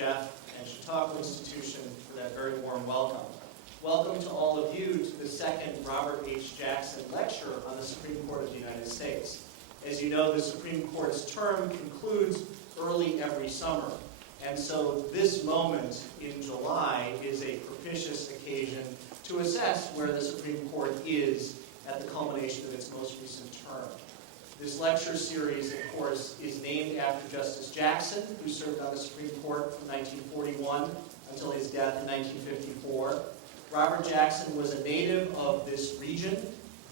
Jeff and Chautauqua Institution for that very warm welcome. Welcome to all of you to the second Robert H. Jackson Lecture on the Supreme Court of the United States. As you know, the Supreme Court's term concludes early every summer. And so this moment in July is a propitious occasion to assess where the Supreme Court is at the culmination of its most recent term. This lecture series, of course, is named after Justice Jackson, who served on the Supreme Court from 1941 until his death in 1954. Robert Jackson was a native of this region,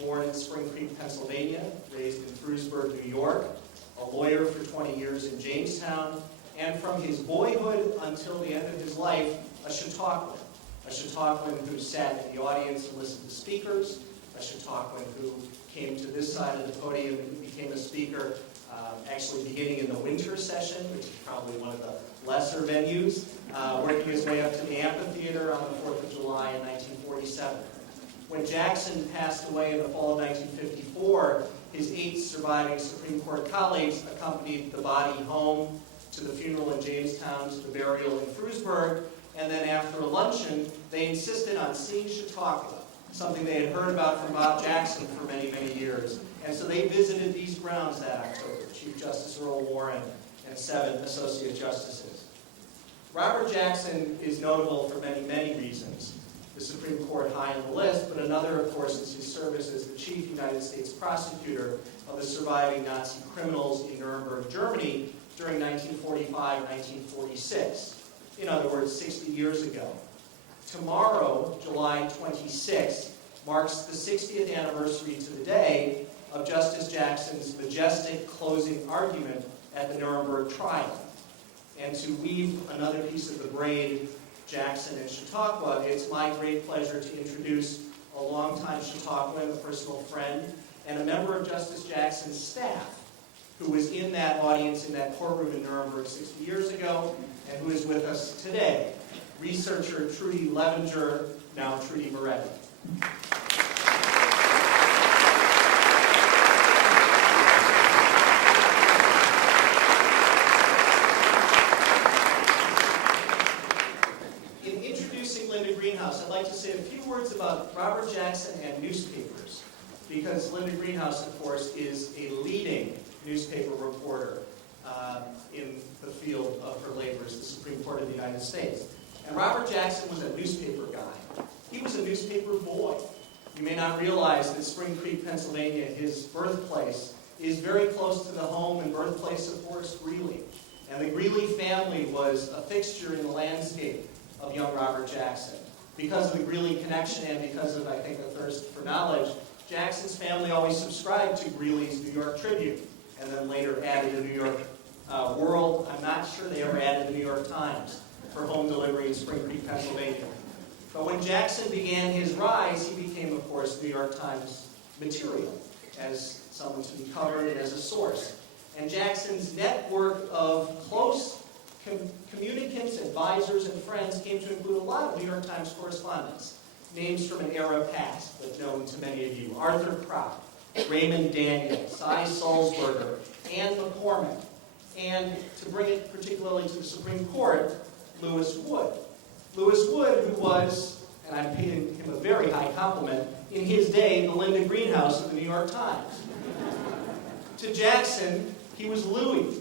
born in Spring Creek, Pennsylvania, raised in Frewsburg, New York, a lawyer for 20 years in Jamestown, and from his boyhood until the end of his life, a Chautauquan who sat in the audience and listened to speakers, a Chautauquan who came to this side of the podium and became a speaker actually beginning in the winter session, which is probably one of the lesser venues, working his way up to the amphitheater on the 4th of July in 1947. When Jackson passed away in the fall of 1954, his 8 surviving Supreme Court colleagues accompanied the body home, to the funeral in Jamestown, to the burial in Frewsburg, and then after a luncheon, they insisted on seeing Chautauqua, something they had heard about from Bob Jackson for many, many years. And so they visited these grounds that October, Chief Justice Earl Warren and 7 Associate Justices. Robert Jackson is notable for many, many reasons. The Supreme Court high on the list, but another, of course, is his service as the Chief United States Prosecutor of the surviving Nazi criminals in Nuremberg, Germany, during 1945-1946. In other words, 60 years ago. Tomorrow, July 26th, marks the 60th anniversary to the day of Justice Jackson's majestic closing argument at the Nuremberg trial. And to weave another piece of the braid, Jackson and Chautauqua, it's my great pleasure to introduce a longtime Chautauquan, a personal friend, and a member of Justice Jackson's staff, who was in that audience in that courtroom in Nuremberg 60 years ago, and who is with us today, researcher Trudy Levenger, now Trudy Barrett. In introducing Linda Greenhouse, I'd like to say a few words about Robert Jackson and newspapers, because Linda Greenhouse, of course, is a leading newspaper reporter in the field of her labors, the Supreme Court of the United States. And Robert Jackson was a newspaper guy. He was a newspaper boy. You may not realize that Spring Creek, Pennsylvania, his birthplace, is very close to the home and birthplace of Horace Greeley. And the Greeley family was a fixture in the landscape of young Robert Jackson. Because of the Greeley connection and because of, I think, a thirst for knowledge, Jackson's family always subscribed to Greeley's New York Tribune, and then later added the New York World. I'm not sure they ever added the New York Times for home delivery in Spring Creek, Pennsylvania. But when Jackson began his rise, he became, of course, New York Times material as someone to be covered and as a source. And Jackson's network of close communicants, advisors, and friends came to include a lot of New York Times correspondents, names from an era past, but known to many of you. Arthur Prout, Raymond Daniel, Cy Sulzberger, Anne McCormick, and to bring it particularly to the Supreme Court, Lewis Wood. Lewis Wood, who was, and I'm paying him a very high compliment, in his day, the Linda Greenhouse of the New York Times. To Jackson, he was Louis,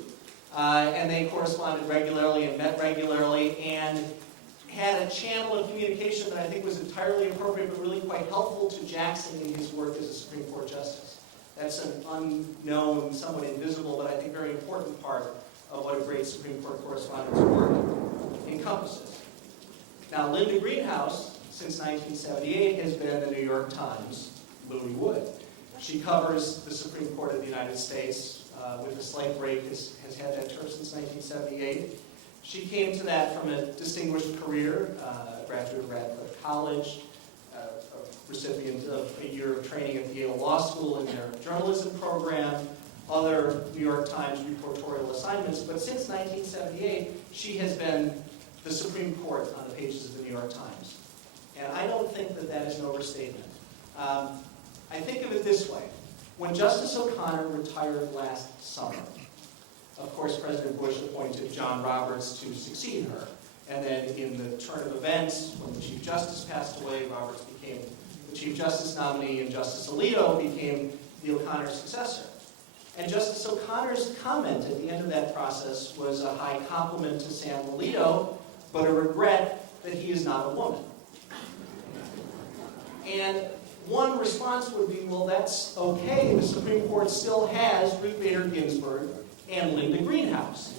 and they corresponded regularly and met regularly and had a channel of communication that I think was entirely appropriate but really quite helpful to Jackson in his work as a Supreme Court Justice. That's an unknown, somewhat invisible, but I think very important part of what a great Supreme Court correspondent's work encompasses. Now, Linda Greenhouse, since 1978, has been the New York Times' Louis Wood. She covers the Supreme Court of the United States with a slight break, has had that term since 1978. She came to that from a distinguished career, graduate of Radcliffe College, a recipient of a year of training at the Yale Law School in their journalism program, other New York Times reportorial assignments, but since 1978, she has been the Supreme Court on the pages of the New York Times. And I don't think that that is an overstatement. I think of it this way. When Justice O'Connor retired last summer, of course, President Bush appointed John Roberts to succeed her. And then in the turn of events, when the Chief Justice passed away, Roberts became the Chief Justice nominee, and Justice Alito became the O'Connor successor. And Justice O'Connor's comment at the end of that process was a high compliment to Sam Alito, but a regret that he is not a woman. And one response would be, well, that's okay. The Supreme Court still has Ruth Bader Ginsburg and Linda Greenhouse.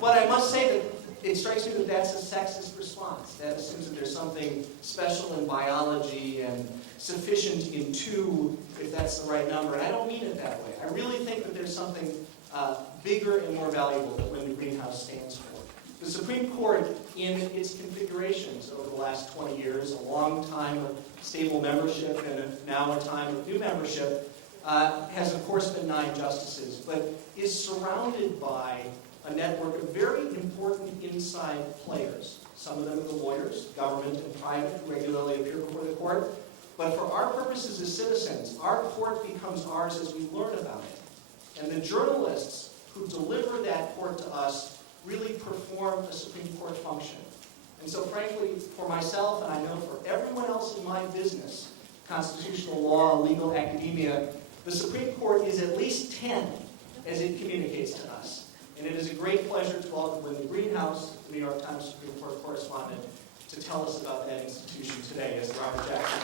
But I must say that it strikes me that that's a sexist response. That assumes that there's something special in biology and sufficient in two, if that's the right number. And I don't mean it that way. I really think that there's something bigger and more valuable that Linda Greenhouse stands for. The Supreme Court, in its configurations over the last 20 years, a long time of stable membership and now a time of new membership, has of course been 9 justices, but is surrounded by a network of very important inside players. Some of them are the lawyers, government and private, who regularly appear before the court. But for our purposes as citizens, our court becomes ours as we learn about it. And the journalists who deliver that court to us really perform a Supreme Court function. And so frankly, for myself, and I know for everyone else in my business, constitutional law, legal academia, the Supreme Court is at least 10 as it communicates to us. And it is a great pleasure to welcome Linda Greenhouse, New York Times Supreme Court correspondent, to tell us about that institution today as Robert Jackson.